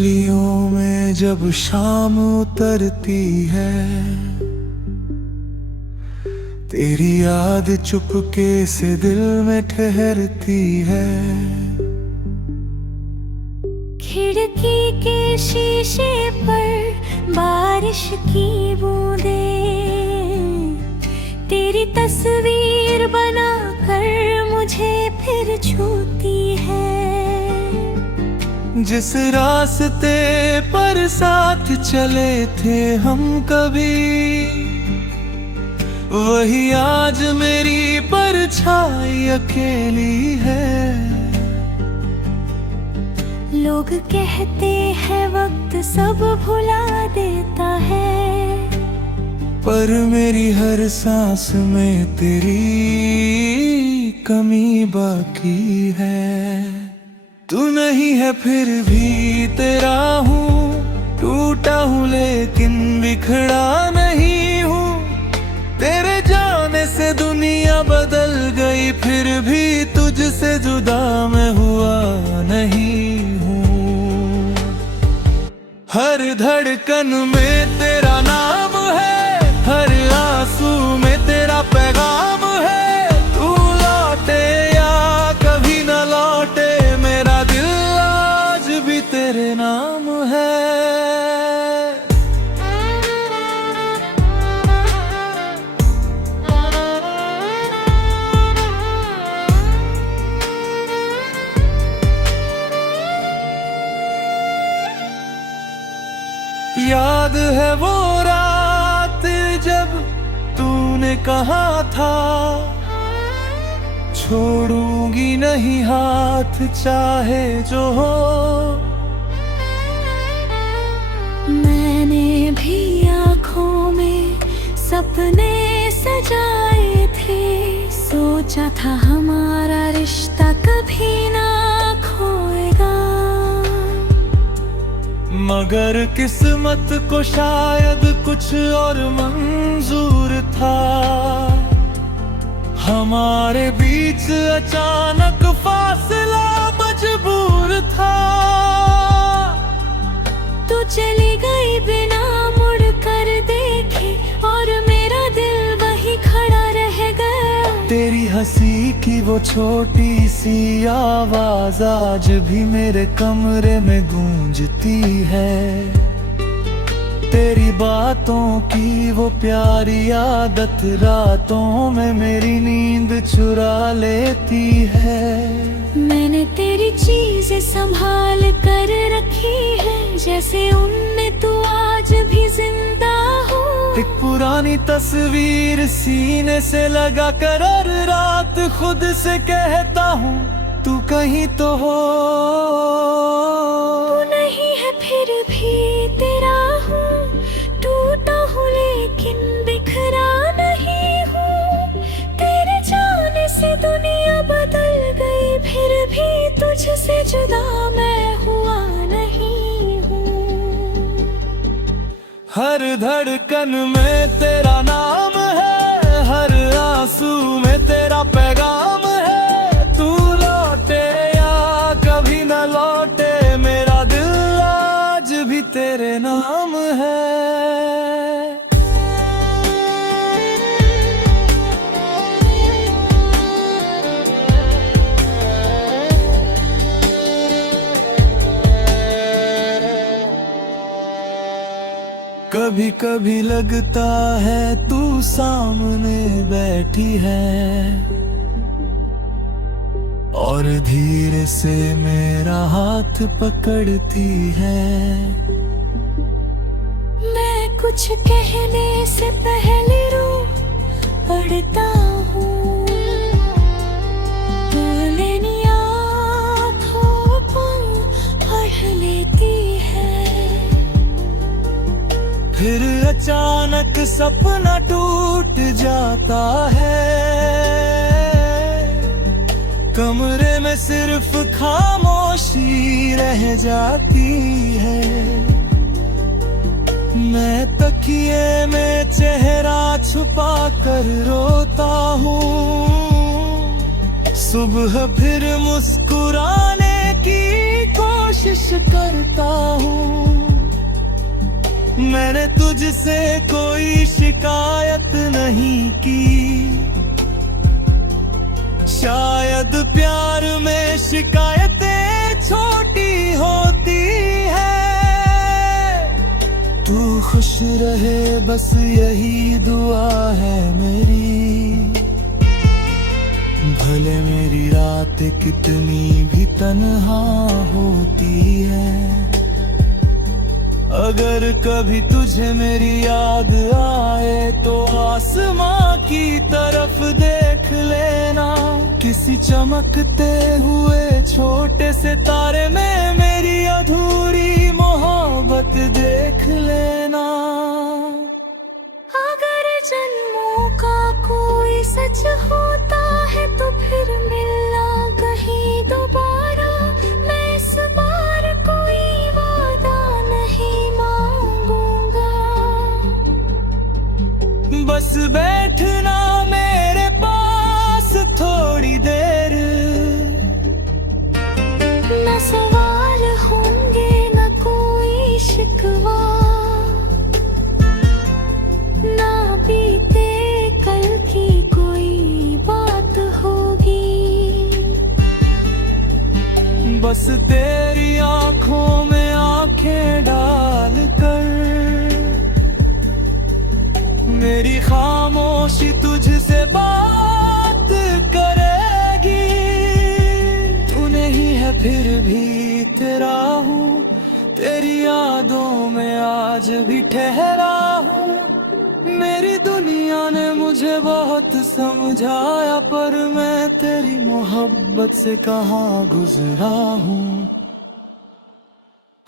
गलियों में जब शाम उतरती है, तेरी याद चुपके से दिल में ठहरती है। खिड़की के शीशे पर बारिश की बूंदें तेरी तस्वीर बनाकर मुझे फिर छूती है। जिस रास्ते पर साथ चले थे हम कभी, वही आज मेरी परछाई अकेली है। लोग कहते हैं वक्त सब भुला देता है, पर मेरी हर सांस में तेरी कमी बाकी है। तू नहीं है फिर भी तेरा हूँ, टूटा हूँ लेकिन बिखरा नहीं हूँ। तेरे जाने से दुनिया बदल गई, फिर भी तुझसे जुदा मैं हुआ नहीं हूँ। हर धड़कन में तेरा नाम है, हर आंसू में तेरा पैगाम है। तू लौटे या कभी न लौटे, मेरा दिल आज भी तेरे नाम है। याद है वो रात जब तूने कहा था, छोड़ूंगी नहीं हाथ चाहे जो हो। मैंने भी आँखों में सपने सजाए थे, सोचा था हमारा रिश्ता कभी ना खोएगा। मगर किस्मत को शायद कुछ और मंजूर था। हमारे बीच अचानक फासला मजबूर था। तू चली गई बिना मुड़ कर देखे, और मेरा दिल वही खड़ा रह गया। तेरी हंसी की वो छोटी सी आवाज आज भी मेरे कमरे में गूंजती है। तेरी बातों की वो प्यारी आदत रातों में मेरी नींद चुरा लेती है। मैंने तेरी चीजें संभाल कर रखी है, जैसे उनमें तू आज भी जिंदा हो। एक पुरानी तस्वीर सीने से लगा कर हर रात खुद से कहता हूँ, तू कहीं तो हो। तू नहीं है फिर भी तेरा हूँ, टूटा हूँ लेकिन बिखरा नहीं हूँ। तेरे जाने से दुनिया बदल गई, फिर भी तुझसे जुदा मैं हुआ नहीं हूँ। हर धड़कन में तेरा नाम है, हर आंसू में तेरा पैगाम है। तू लौटे या कभी न लौटे, मेरा दिल आज भी तेरे नाम है। कभी कभी लगता है तू सामने बैठी है, और धीरे से मेरा हाथ पकड़ती है। मैं कुछ कहने से पहले रो पड़ता हूँ, बोलनी आँखों पढ़ लेती है। फिर अचानक सपना टूट जाता है, कमरे में सिर्फ खामोशी रह जाती है। मैं तकिए में चेहरा छुपा कर रोता हूँ। सुबह फिर मुस्कुराने की कोशिश कोशिश करता हूँ। मैंने तुझसे कोई शिकायत नहीं की, शायद प्यार में शिकायतें छोटी होती है। तू खुश रहे बस यही दुआ है मेरी, भले मेरी रात कितनी भी तन्हा होती है। अगर कभी तुझे मेरी याद आए तो आसमां की तरफ देख लेना, किसी चमकते हुए छोटे से तारे में मेरी अधूरी मोहब्बत देख लेना। अगर जन्मों का कोई सच होता है तो फिर मिलना कहीं दोबारा। मैं इस बार कोई वादा नहीं मांगूंगा, बस बैठना मेरे पास थोड़ी देर। न सवाल होंगे न कोई शिकवा, ना बीते कल की कोई बात होगी। बस तेरी आंखों में आंखें डाल कर मेरी खामोशी तुझसे बात करेगी। तू नहीं है फिर भी तेरा हूँ, तेरी यादों में आज भी ठहरा हूँ। मेरी दुनिया ने मुझे बहुत समझाया, पर मैं तेरी मोहब्बत से कहाँ गुजरा हूँ।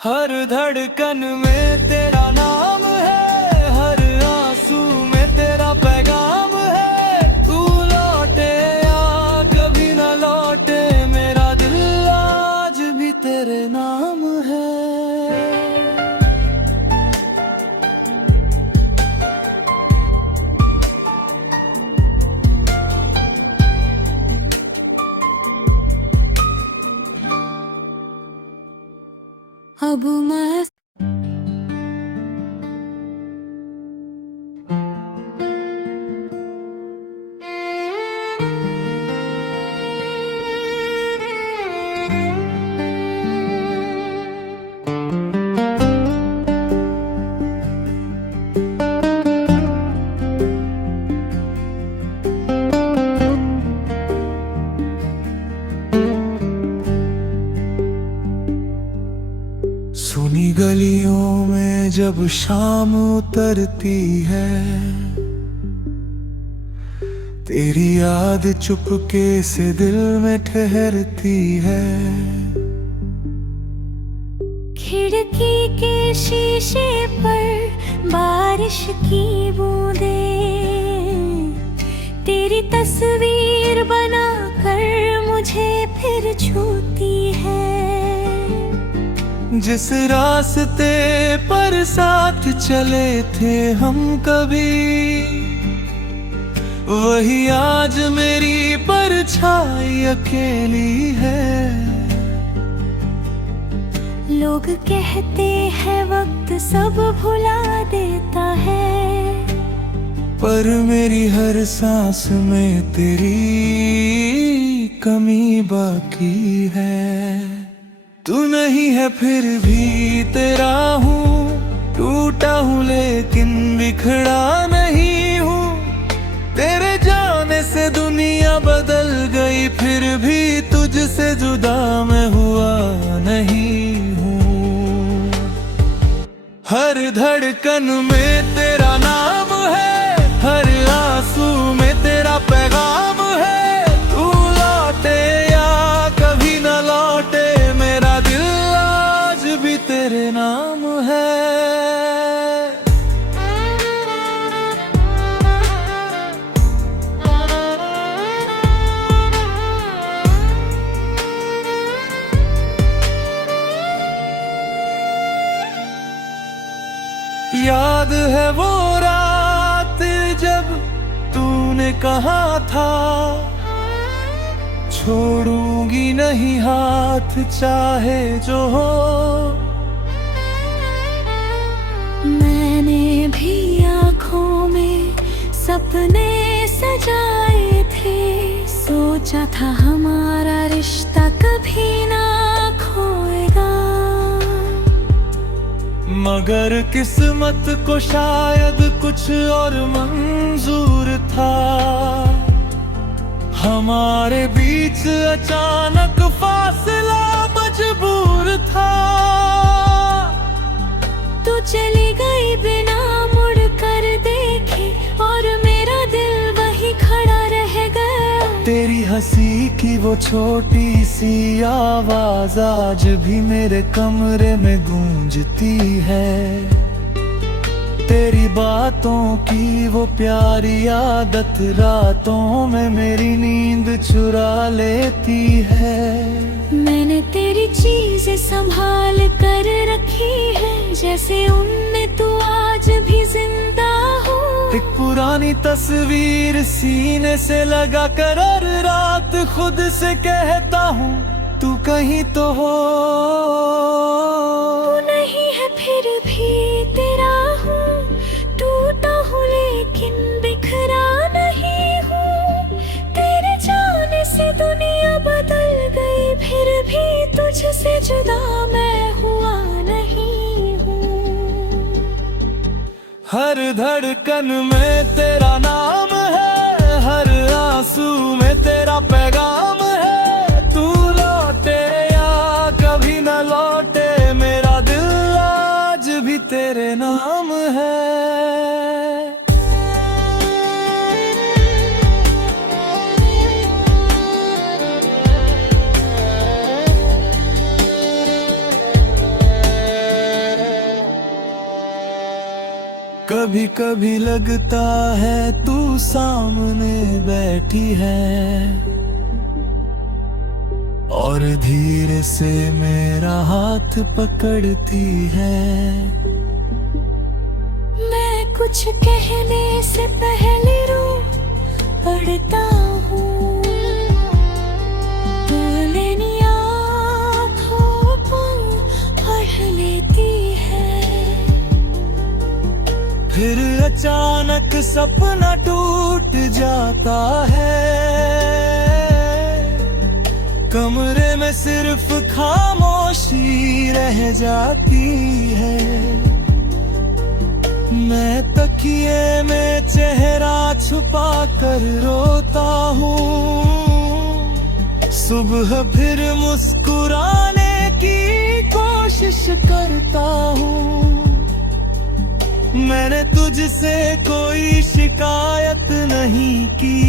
हर धड़कन में तेरा नाम है, हर आंसू में तेरा पैगाम है। तू लौटे या कभी न लौटे, मेरा दिल आज भी तेरे नाम है। अब मैं सुनी गलियों में जब शाम उतरती है, तेरी याद चुपके से दिल में ठहरती है। खिड़की के शीशे पर बारिश की बूंदें तेरी तस्वीर बनाकर मुझे फिर छूती है। जिस रास्ते पर साथ चले थे हम कभी, वही आज मेरी परछाई अकेली है। लोग कहते हैं वक्त सब भुला देता है, पर मेरी हर सांस में तेरी कमी बाकी है। तू नहीं है फिर भी तेरा हूँ, टूटा हूँ लेकिन बिखड़ा नहीं हूँ। तेरे जाने से दुनिया बदल गई, फिर भी तुझसे जुदा मैं हुआ नहीं हूँ। हर धड़कन में तेरा नाम है, हर आंसू में तेरा पैगाम है। तू लौटे या कभी न लौटे, मेरा दिल आज भी तेरे नाम है। याद है वो रात जब तूने कहा था, छोड़ूंगी छोड़ूंगी नहीं हाथ चाहे जो हो। मैंने भी आँखों में सपने सजाए थे, सोचा था हमारा रिश्ता कभी ना खोएगा। मगर किस्मत को शायद कुछ और मंजूर था। हमारे बीच अचानक फासला मजबूर था। तू चली गई बिना मुड़ कर देखे, और मेरा दिल वही खड़ा रह गया। तेरी हंसी की वो छोटी सी आवाज आज भी मेरे कमरे में गूंजती है। तेरी बातों की वो प्यारी आदत रातों में मेरी नींद चुरा लेती है। मैंने तेरी चीजें संभाल कर रखी है, जैसे उनमें तू आज भी जिंदा हो। एक पुरानी तस्वीर सीने से लगा कर हर रात खुद से कहता हूँ तू कहीं तो हो। तू नहीं है फिर भी तेरा हूँ, टूटा हूँ लेकिन बिखरा नहीं हूँ। तेरे जाने से दुनिया बदल गई, फिर भी तुझसे जुदा मैं हुआ नहीं हूँ। हर धड़कन में तेरा नाम है, हर आंसू में तेरा पैगाम है। तू लौटे या कभी न लौटे, मेरा दिल आज भी तेरे नाम है। कभी कभी लगता है तू सामने बैठी है, और धीरे से मेरा हाथ पकड़ती है। मैं कुछ कहने से पहले रो पड़ता हूँ, बोलनी आँखों पढ़ लेती है। फिर अचानक सपना टूट जाता है, कमरे में सिर्फ खामोशी रह जाती है। मैं तकिए में चेहरा छुपा कर रोता हूँ, सुबह फिर मुस्कुराने की कोशिश करता हूँ। मैंने तुझसे कोई शिकायत नहीं की,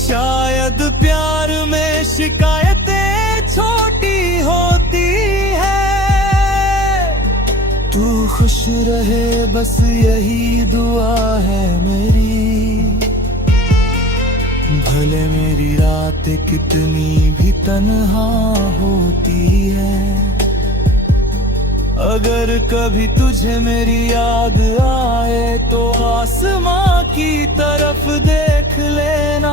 शायद प्यार में शिकायतें छोटी होती है। तू खुश रहे बस यही दुआ है मेरी, भले मेरी रात कितनी भी तन्हा होती है। अगर कभी तुझे मेरी याद आए तो आसमां की तरफ देख लेना,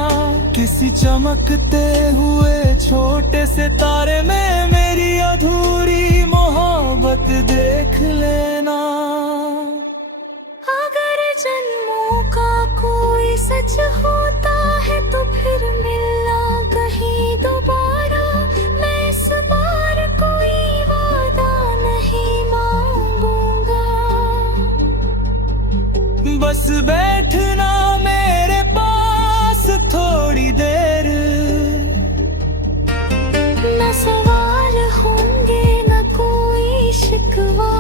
किसी चमकते हुए छोटे से तारे में मेरी अधूरी मोहब्बत देख लेना। अगर जन्मों का कोई सच होता है तो फिर मिलना कहीं दोबारा। मैं इस बार कोई वादा नहीं मांगूंगा, बस बैठना मेरे पास थोड़ी देर। न सवाल होंगे न कोई शिकवा,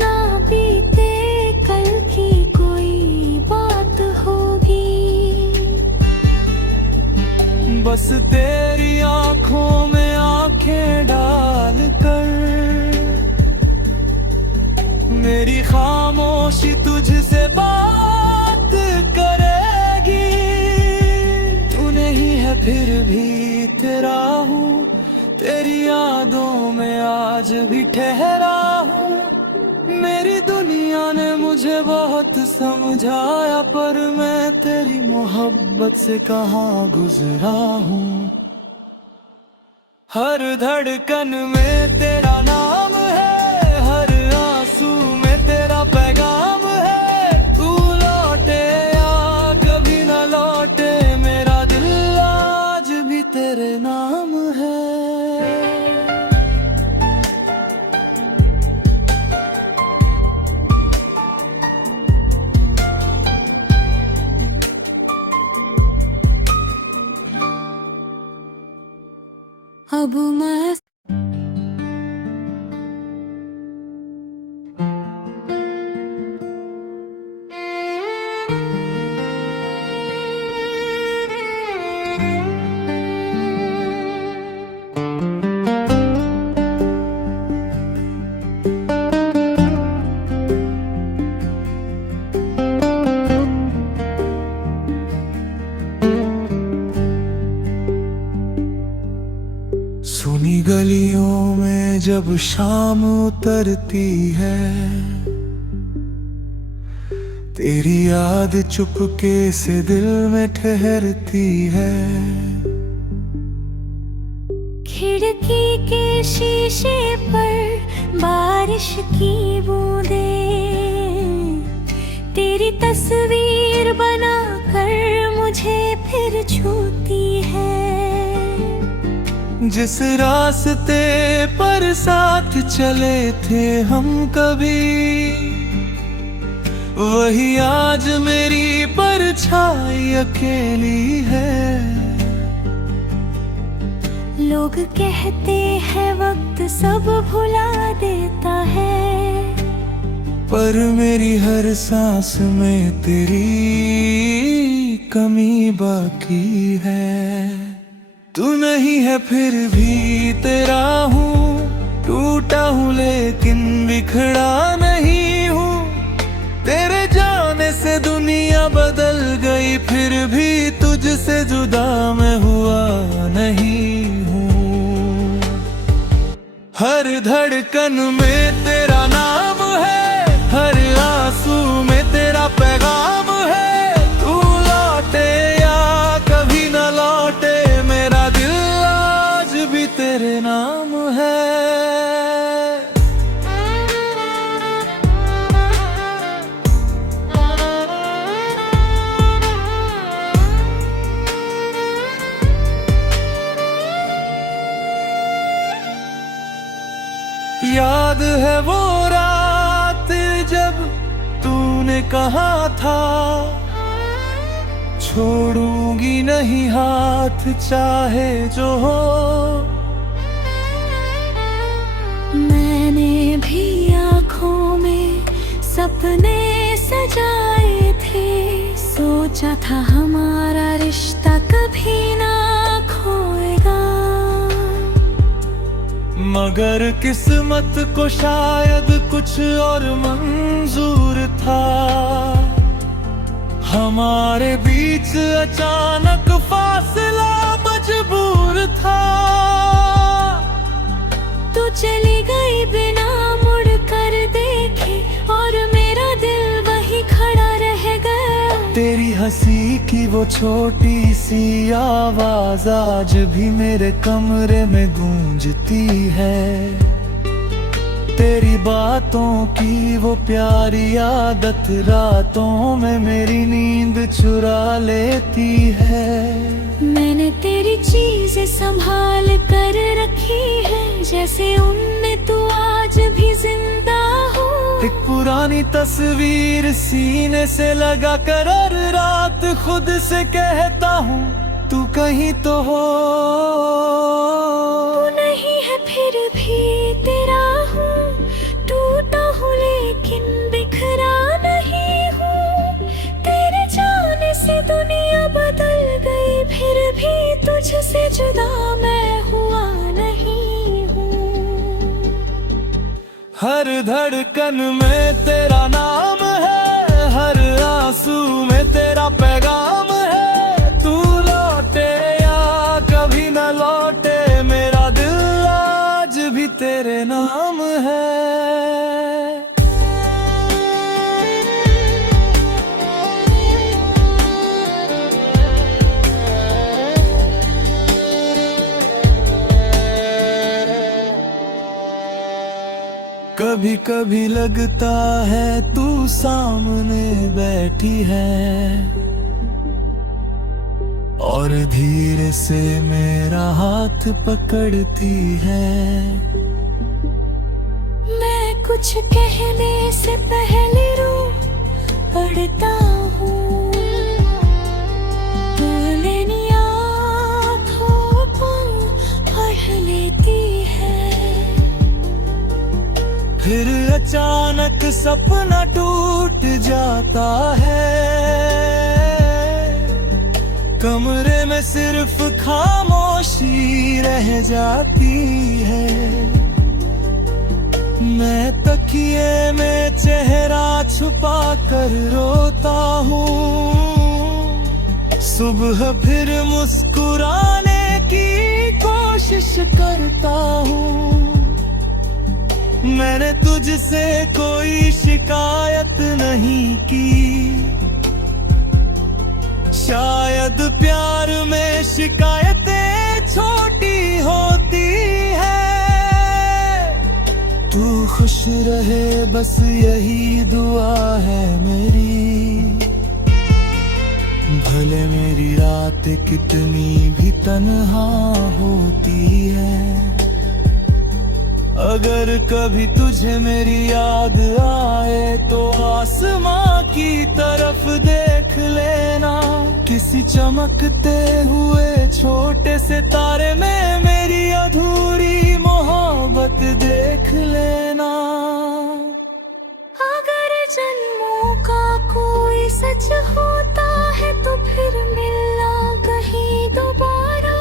ना बीते कल की कोई बात होगी। बस तेरी आंखों में आंखें डाल कर मेरी खामोशी तुझसे बात करेगी। तू नहीं है फिर भी तेरा हूँ, तेरी यादों में आज भी ठहरा हूँ। मेरी दुनिया ने मुझे बहुत समझाया, पर मैं तेरी मोहब्बत मोहब्बत से कहाँ गुजरा हूँ। हर धड़कन में तेरा नाम है, हर आंसू में तेरा पैगाम है। तू लौटे या कभी न लौटे, मेरा दिल आज भी तेरे नाम है। अब मैं सुनी गलियों में जब शाम उतरती है, तेरी याद चुपके से दिल में ठहरती है। खिड़की के शीशे पर बारिश की बूंदें तेरी तस्वीर बनाकर मुझे फिर छूती है। जिस रास्ते पर साथ चले थे हम कभी, वही आज मेरी परछाई अकेली है। लोग कहते हैं वक्त सब भुला देता है, पर मेरी हर सांस में तेरी कमी बाकी है। तू नहीं है फिर भी तेरा हूँ, टूटा हूँ लेकिन बिखड़ा नहीं हूँ। तेरे जाने से दुनिया बदल गई, फिर भी तुझसे जुदा मैं हुआ नहीं हूँ। हर धड़कन में तेरा नाम है, हर आंसू में तेरा पैगाम है। तू लौटे या कभी न लौटे, मेरा दिल आज भी तेरे नाम है। याद है वो रात जब तूने कहा था, छोड़ूंगी नहीं हाथ चाहे जो हो। मैंने भी आँखों में सपने सजाए थे, सोचा था हमारा रिश्ता कभी ना खोएगा। मगर किस्मत को शायद कुछ और मंजूर था। हमारे बीच अचानक फासला मजबूर था। तू चली गई बिना मुड़ कर देखे, और मेरा दिल वही खड़ा रह गया। तेरी हंसी की वो छोटी सी आवाज आज भी मेरे कमरे में गूंजती है। तेरी बातों की वो प्यारी आदत रातों में मेरी नींद चुरा लेती है। मैंने तेरी चीजें संभाल कर रखी है, जैसे उनमें तू आज भी जिंदा हो। एक पुरानी तस्वीर सीने से लगा कर हर रात खुद से कहता हूँ, तू कहीं तो हो। तू नहीं है फिर भी तेरा हूँ, टूटा हूँ लेकिन बिखरा नहीं हूँ। तेरे जाने से दुनिया बदल गई, फिर भी तुझसे जुदा मैं हुआ नहीं हूँ। हर धड़कन में तेरा नाम है, हर आंसू में तेरा पैगाम है। तू लौटे या कभी न लौटे, मेरा दिल आज भी तेरे नाम है। कभी कभी लगता है तू सामने बैठी है और धीरे से मेरा हाथ पकड़ती है। मैं कुछ कहने से पहले रो पड़ता हूँ, बोलनी आँखों पढ़ लेती है। फिर अचानक सपना टूट जाता है, कमरे में सिर्फ खामोशी रह जाती है। मैं तकिए में चेहरा छुपा कर रोता हूँ, सुबह फिर मुस्कुराने की कोशिश करता हूँ। मैंने तुझसे कोई शिकायत नहीं की, शायद प्यार में शिकायतें छोटी होती है। तू खुश रहे बस यही दुआ है मेरी, भले मेरी रात कितनी भी तन्हा होती है। अगर कभी तुझे मेरी याद आए तो आसमां की तरफ देख लेना, किसी चमकते हुए छोटे से तारे में मेरी अधूरी मोहब्बत देख लेना। अगर जन्मों का कोई सच होता है तो फिर मिलना कहीं दोबारा।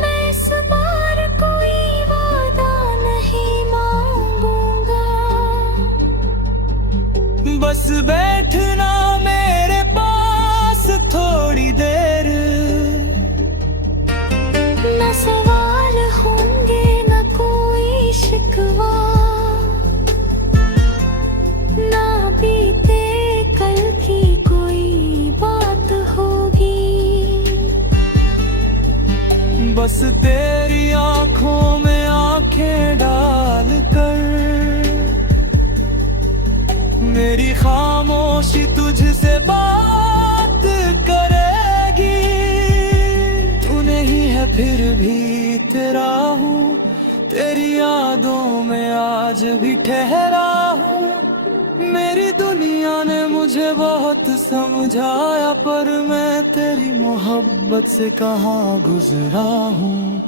मैं इस बार कोई वादा नहीं मांगूंगा, बस बैठना मेरे पास थोड़ी देर। न सवाल होंगे न कोई शिकवा, ना बीते कल की कोई बात होगी। बस तेरी आंखों में आंखें डाल कर मेरी खामोशी तुझसे बात करेगी। तू नहीं है फिर भी तेरा हूँ, तेरी यादों में आज भी ठहरा हूँ। मेरी दुनिया ने मुझे बहुत समझाया, पर मैं तेरी मोहब्बत से कहाँ गुजरा हूँ।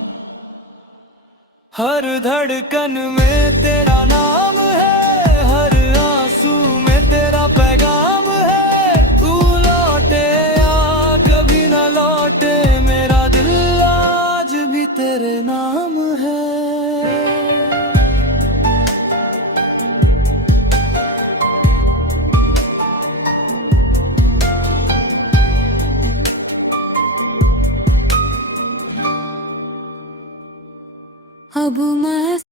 हर धड़कन में तेरा नाम है, हर आंसू में तेरा पैगाम है। तू लौटे या कभी ना लौटे, मेरा दिल आज भी तेरे नाम है। अब मैं